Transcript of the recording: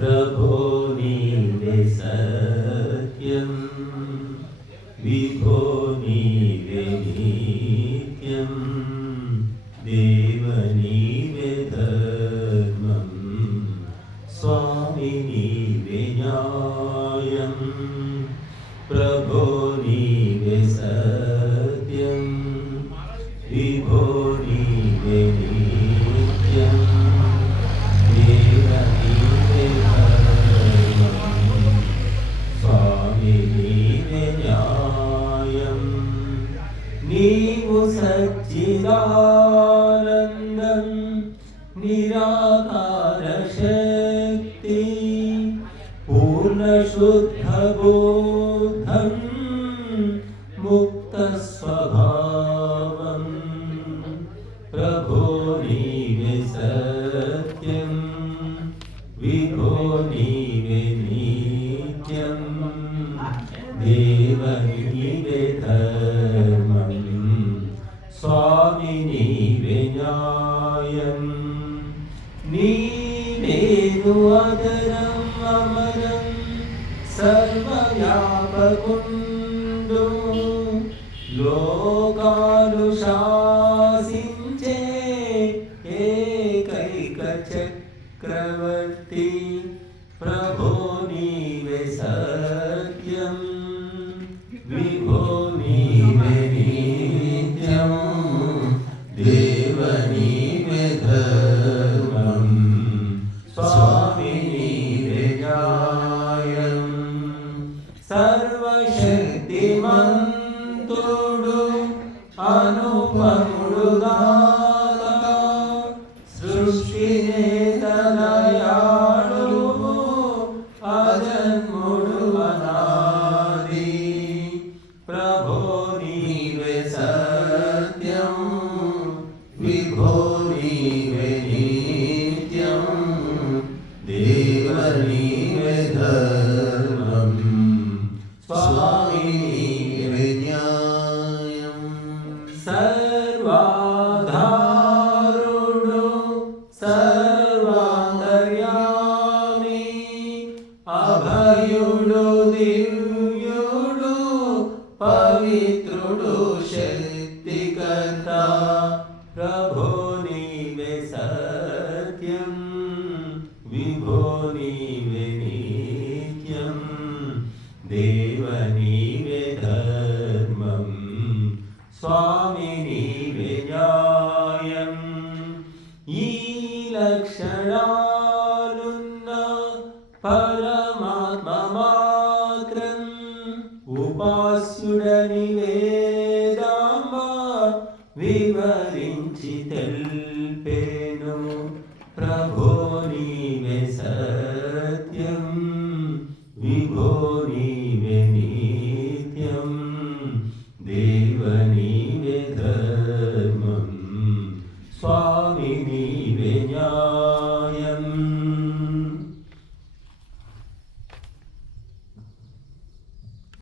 प्रभो नीवे सत्यं विभो नीवे नित्यं देव नीवे धर्मं स्वामी नीवे न्यायं प्रभो नीवे सत्यं विभो नीवे नित्यं देव नीवे धर्मं स्वामी नीवे न्यायं नीवु सच्चिदानन्दं निराकार शक्ति पूर्णशुद्धबोधं मुक्तस्वभावं प्रभो नीवे सत्यं विभो नीवे नित्यं देव नीवे धर्मं स्वामी नीवे न्यायं नीवेनु अजरम् अमरं सर्वव्यापकुण्डु लोकानु शासिंचे एकैक चक्रवर्ती प्रभो नीवे सत्यं विभो नीवे नित्यं देव नीवे धर्मं स्वामी नीवे न्यायं सर्वशक्तिमन्तुडु अनुपमुडु दाता सृष्टिनेतनयाडु अजन्मुडु अनादि प्रभो नीवे सत्यं विभो नीवे नित्यं देव नीवे धर्मं स्वामी नीवे न्यायं सर्वाधारुडु सर्वान्तर्यामी अभयुडु दिव्युडु पवित्रुडु शक्तिकर्ता प्रभो नीवे सत्यं विभो नीवे नित्यं देव नीवे धर्मं स्वामी नीवे न्यायं ఈ లక్షణాలున్న పరమాత్మ మాత్రం ఉపాస్యుడని వేదాంబ వివరించి తెల్పేను ప్రభో నీవే సత్యం విభో నీవే నిత్యం దేవ నీవే ధర్మం स्वामी नीवे न्यायं